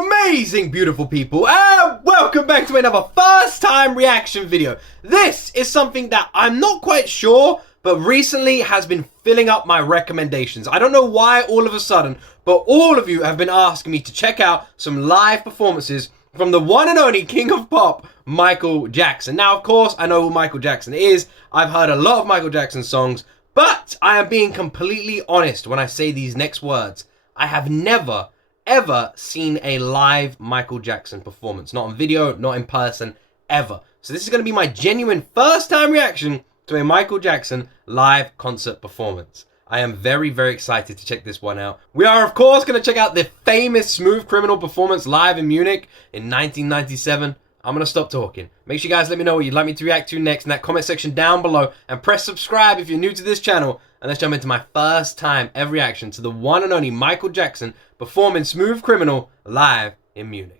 amazing, beautiful people, and welcome back to another first time reaction video. This is something that I'm not quite sure, but recently has been filling up my recommendations. I don't know why all of a sudden, but all of you have been asking me to check out some live performances from the one and only King of Pop, Michael Jackson. Now, of course, I know who Michael Jackson is. I've heard a lot of Michael Jackson songs, but I am being completely honest when I say these next words. I have never, ever seen a live Michael Jackson performance. Not on video, not in person, ever. So this is going to be my genuine first time reaction to a Michael Jackson live concert performance. I am very, very excited to check this one out. We are, of course, going to check out the famous Smooth Criminal performance live in Munich in 1997. I'm going to stop talking. Make sure you guys let me know what you'd like me to react to next in that comment section down below. And press subscribe if you're new to this channel. And let's jump into my first time ever reaction to the one and only Michael Jackson performing Smooth Criminal live in Munich.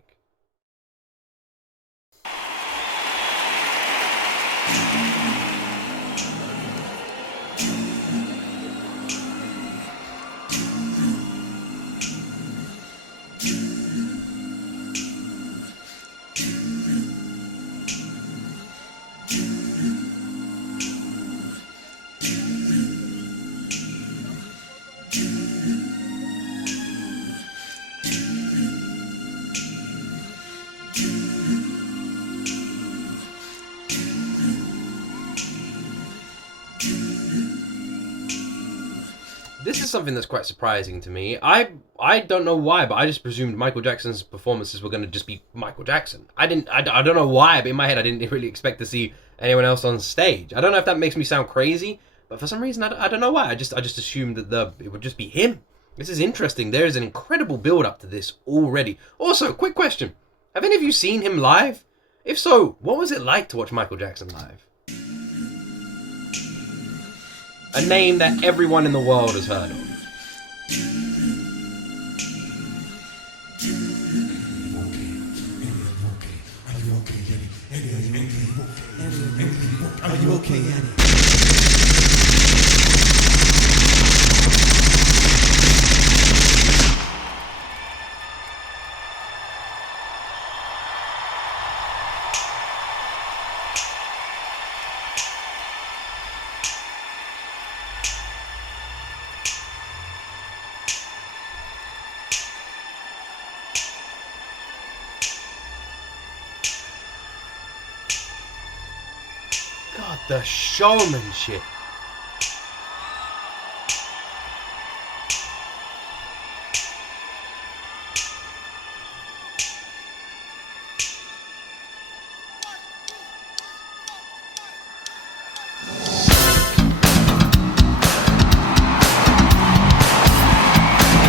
This is something that's quite surprising to me. I don't know why, but I just presumed Michael Jackson's performances were going to just be Michael Jackson. I don't know why, but in my head I didn't really expect to see anyone else on stage. I don't know if that makes me sound crazy, but for some reason I don't know why. I just assumed that it would just be him. This is interesting. There is an incredible build up to this already. Also, quick question. Have any of you seen him live? If so, what was it like to watch Michael Jackson live? A name that everyone in the world has heard of. Are you okay, Annie? God, the showmanship.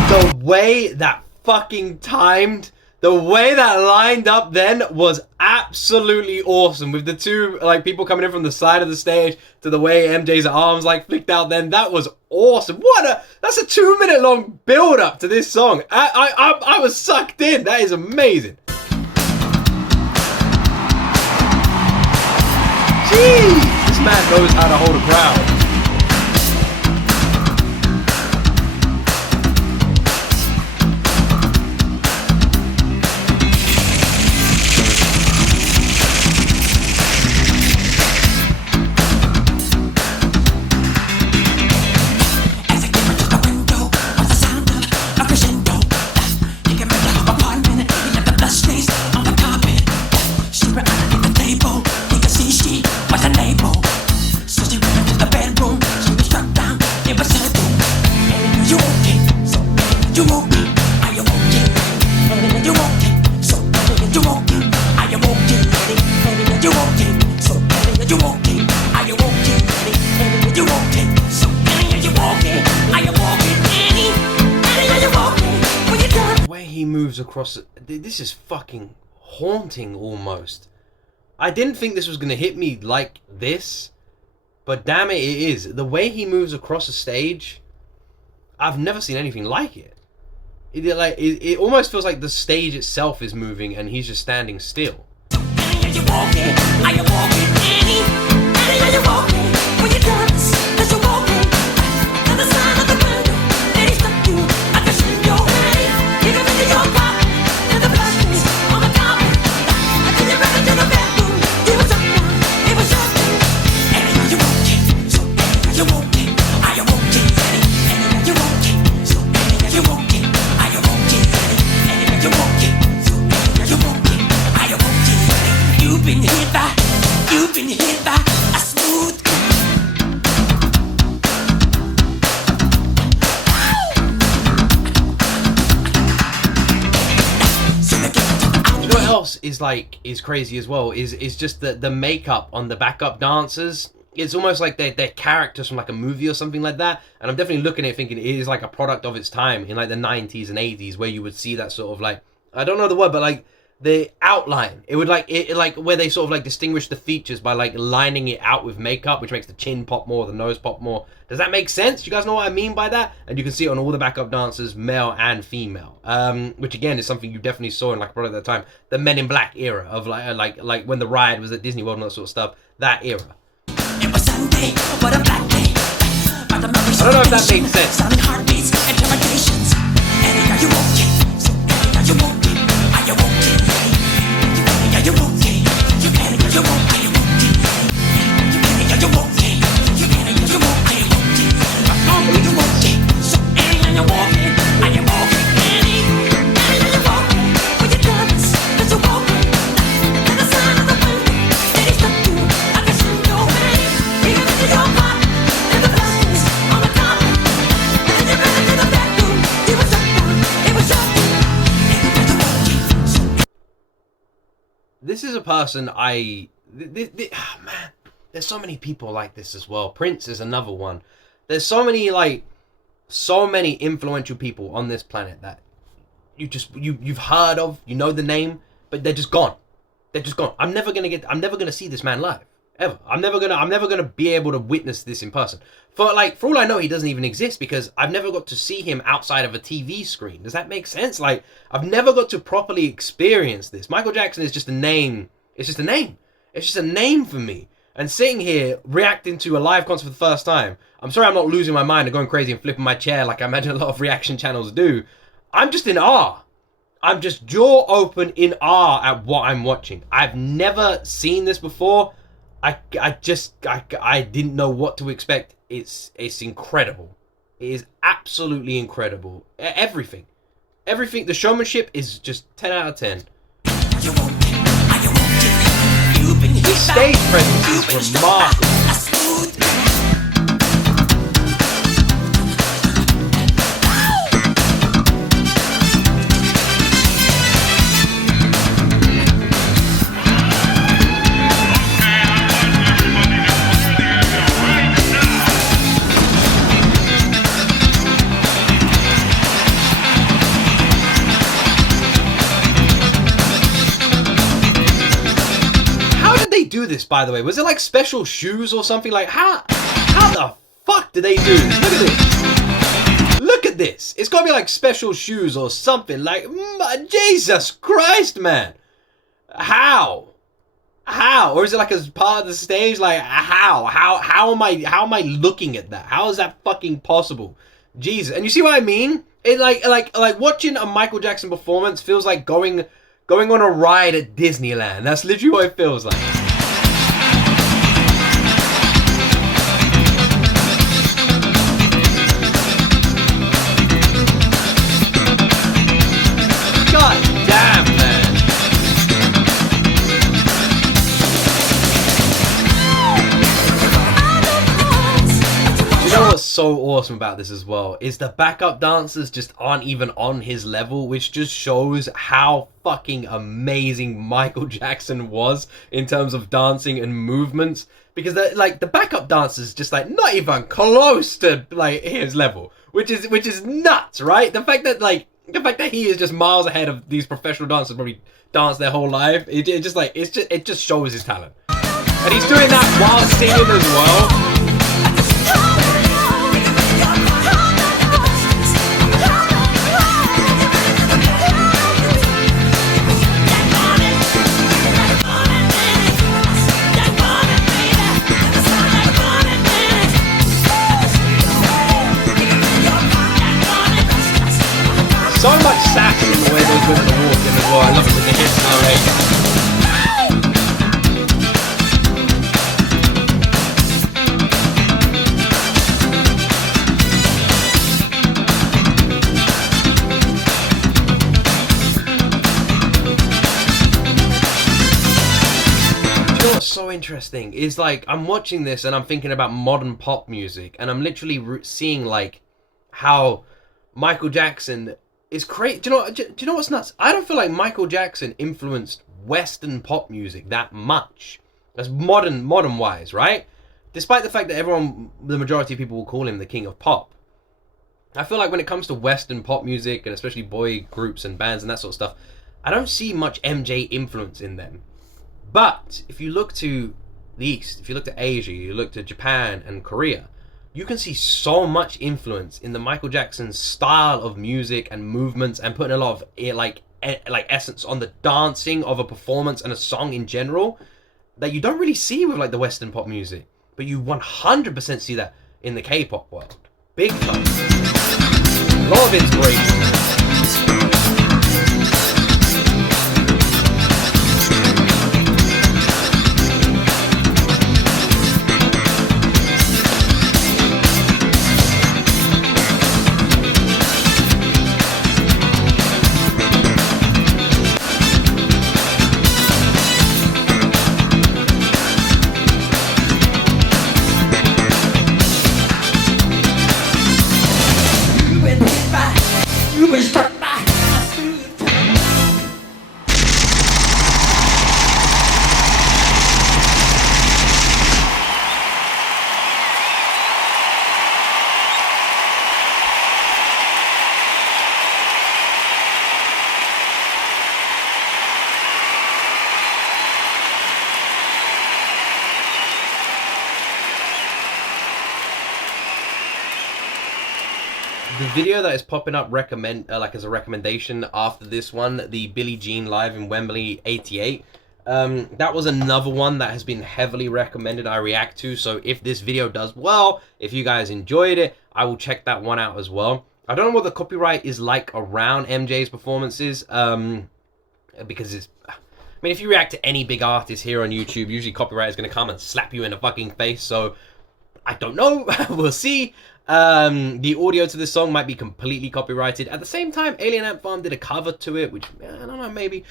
The way that fucking timed, the way that lined up then was absolutely awesome. With the two people coming in from the side of the stage to the way MJ's arms flicked out then, that was awesome. That's a 2-minute long build up to this song. I was sucked in. That is amazing. Jeez, this man knows how to hold a crowd. He moves across. This is fucking haunting almost. I didn't think this was gonna hit me like this, but damn it, it is. The way he moves across the stage, I've never seen anything like it. It almost feels like the stage itself is moving and he's just standing still. else is crazy as well is just the makeup on the backup dancers. It's almost like they're characters from like a movie or something like that. And I'm definitely looking at it thinking it is like a product of its time in like the 90s and 80s, where you would see that sort of like, I don't know the word, but like the outline. It would like it like where they sort of like distinguish the features by like lining it out with makeup, which makes the chin pop more, the nose pop more. Does that make sense? You guys know what I mean by that? And you can see it on all the backup dancers, male and female. Which again is something you definitely saw in like probably at that time, the Men in Black era of like when the ride was at Disney World and that sort of stuff. That era. It was Sunday, what a bad day. I don't know if that makes sense. Sounding heartbeats, interrogations. Annie, are you okay? So Annie, are you okay? Are you okay? Annie, are you okay? You Annie, are you okay? You Annie, are you okay? You Annie, are you okay? Are you okay? So Annie, are you okay? Are you okay? Annie, Annie, are you okay? With your drugs, 'cause you're walking. And the sound of the wind, it is not you. I guess you know me. Even if you don't want, and the blessings on the carpet. And then you ran into the bedroom. You were shut down. It was shut down. This is a person oh man, there's so many people like this as well. Prince is another one. There's so many influential people on this planet that you've heard of, you know the name, but they're just gone. They're just gone. I'm never gonna see this man live. Ever. I'm never gonna be able to witness this in person. For all I know, he doesn't even exist because I've never got to see him outside of a TV screen. Does that make sense? Like, I've never got to properly experience this. Michael Jackson is just a name. It's just a name. It's just a name for me. And sitting here reacting to a live concert for the first time, I'm sorry I'm not losing my mind and going crazy and flipping my chair like I imagine a lot of reaction channels do. I'm just in awe. I'm just jaw open in awe at what I'm watching. I've never seen this before. I didn't know what to expect. It's incredible. It is absolutely incredible. Everything. The showmanship is just 10 out of 10. The stage presence is remarkable. Do this, by the way? Was it like special shoes or something? Like how the fuck did they do this? Look at this. Look at this. It's gotta be like special shoes or something. Like Jesus Christ, man. How? Or is it like as part of the stage? Like how am I looking at that? How is that fucking possible? Jesus. And you see what I mean? It like watching a Michael Jackson performance feels like going on a ride at Disneyland. That's literally what it feels like. God damn, man. You know what's so awesome about this as well is the backup dancers just aren't even on his level, which just shows how fucking amazing Michael Jackson was in terms of dancing and movements. Because the backup dancers just like not even close to like his level, which is nuts, right? The fact that he is just miles ahead of these professional dancers, probably dance their whole life. It just shows his talent, and he's doing that while singing as well. So much sass in the way those women are walking as well. I love it with the hips and the legs. You know what's so interesting is like I'm watching this and I'm thinking about modern pop music, and I'm literally seeing like how Michael Jackson is crazy. Do you know what's nuts? I don't feel like Michael Jackson influenced Western pop music that much. That's modern wise, right? Despite the fact that the majority of people will call him the king of pop. I feel like when it comes to Western pop music, and especially boy groups and bands and that sort of stuff, I don't see much MJ influence in them. But if you look to the East, if you look to Asia, you look to Japan and Korea, you can see so much influence in the Michael Jackson style of music and movements, and putting a lot of like essence on the dancing of a performance and a song in general that you don't really see with like the Western pop music. But you 100% see that in the K-pop world. Big time. A lot of inspiration. The video that is popping up as a recommendation after this one, the Billie Jean live in Wembley '88, that was another one that has been heavily recommended I react to. So if this video does well, if you guys enjoyed it, I will check that one out as well. I don't know what the copyright is like around MJ's performances, because I mean, if you react to any big artist here on YouTube, usually copyright is going to come and slap you in the fucking face. So I don't know. We'll see. The audio to this song might be completely copyrighted. At the same time, Alien Ant Farm did a cover to it, which, I don't know, maybe.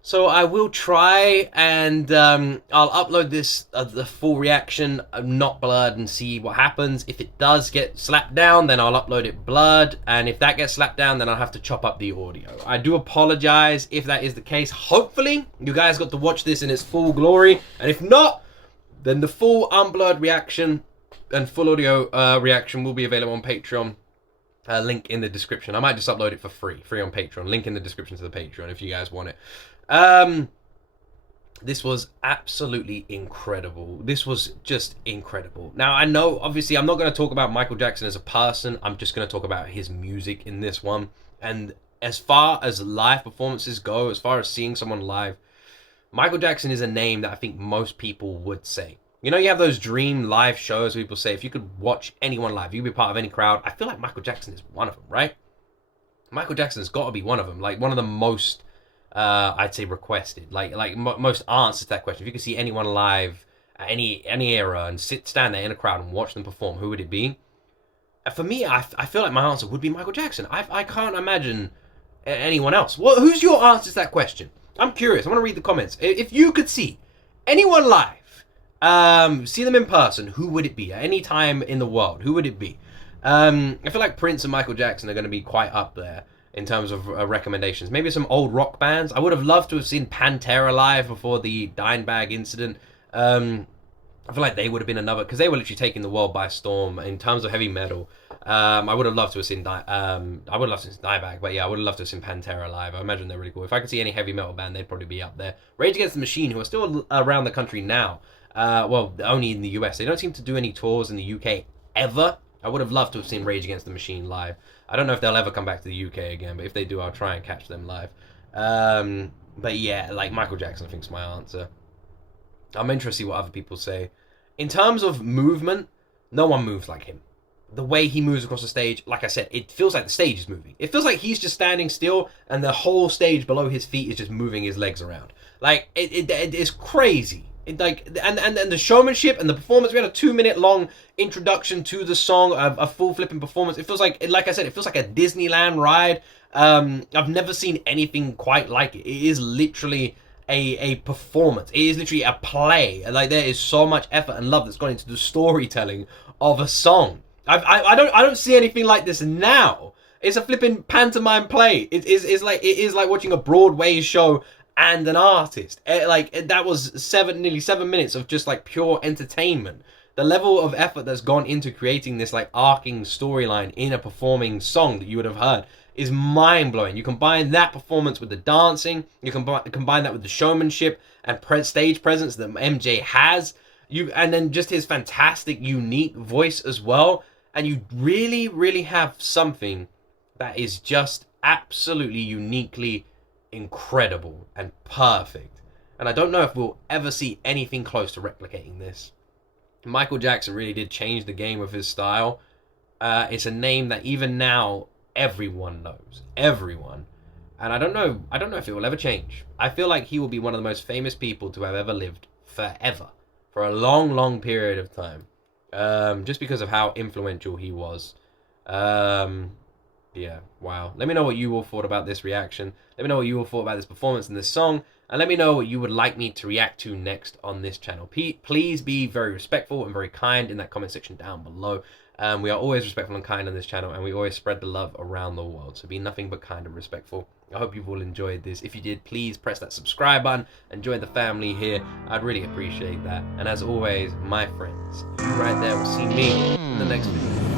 So I will try, and I'll upload this, the full reaction, not blurred, and see what happens. If it does get slapped down, then I'll upload it blurred, and if that gets slapped down, then I'll have to chop up the audio. I do apologize if that is the case. Hopefully, you guys got to watch this in its full glory, and if not, then the full unblurred reaction and full audio reaction will be available on Patreon. Link in the description. I might just upload it for free on Patreon. Link in the description to the Patreon if you guys want it. This was absolutely incredible. This was just incredible. Now, I know, obviously, I'm not going to talk about Michael Jackson as a person. I'm just going to talk about his music in this one. And as far as live performances go, as far as seeing someone live, Michael Jackson is a name that I think most people would say. You know, you have those dream live shows where people say, if you could watch anyone live, you could be part of any crowd. I feel like Michael Jackson is one of them, right? Michael Jackson's got to be one of them. Like, one of the most, I'd say, requested. Most answers to that question. If you could see anyone live at any era and stand there in a crowd and watch them perform, who would it be? For me, I feel like my answer would be Michael Jackson. I can't imagine anyone else. Who's your answer to that question? I'm curious. I want to read the comments. If you could see anyone live, see them in person, who would it be? At any time in the world, who would it be? I feel like Prince and Michael Jackson are going to be quite up there in terms of recommendations. Maybe some old rock bands. I would have loved to have seen Pantera live before the Dimebag incident. I feel like they would have been another, because they were literally taking the world by storm in terms of heavy metal. I would have loved to have seen Dimebag, but yeah, I would have loved to have seen Pantera live. I imagine they're really cool. If I could see any heavy metal band, they'd probably be up there. Rage Against the Machine, who are still around the country now. Well, only in the US. They don't seem to do any tours in the UK ever. I would have loved to have seen Rage Against the Machine live. I don't know if they'll ever come back to the UK again, but if they do, I'll try and catch them live. But yeah, like Michael Jackson, I think is my answer. I'm interested to see what other people say. In terms of movement, no one moves like him. The way he moves across the stage, like I said, it feels like the stage is moving. It feels like he's just standing still, and the whole stage below his feet is just moving his legs around. Like, it is crazy. And the showmanship and the performance. We had a 2-minute long introduction to the song, a full flipping performance. It feels like I said, it feels like a Disneyland ride. I've never seen anything quite like it. It is literally a performance. It is literally a play. Like, there is so much effort and love that's gone into the storytelling of a song. I don't see anything like this now. It's a flipping pantomime play. It is like watching a Broadway show and an artist. That was nearly 7 minutes of just like pure entertainment. The level of effort that's gone into creating this like arcing storyline in a performing song that you would have heard is mind-blowing. You combine that performance with the dancing, you combine that with the showmanship and stage presence that MJ has, and then just his fantastic, unique voice as well, and you really have something that is just absolutely uniquely incredible and perfect. And I don't know if we'll ever see anything close to replicating this. Michael Jackson really did change the game with his style. It's a name that even now everyone knows, everyone, and I don't know if it will ever change. I feel like he will be one of the most famous people to have ever lived forever, for a long period of time, just because of how influential he was. Yeah, wow. Let me know what you all thought about this reaction. Let me know what you all thought about this performance and this song. And let me know what you would like me to react to next on this channel. Please be very respectful and very kind in that comment section down below. We are always respectful and kind on this channel, and we always spread the love around the world. So be nothing but kind and respectful. I hope you've all enjoyed this. If you did, please press that subscribe button and join the family here. I'd really appreciate that. And as always, my friends, you right there will see me in the next video.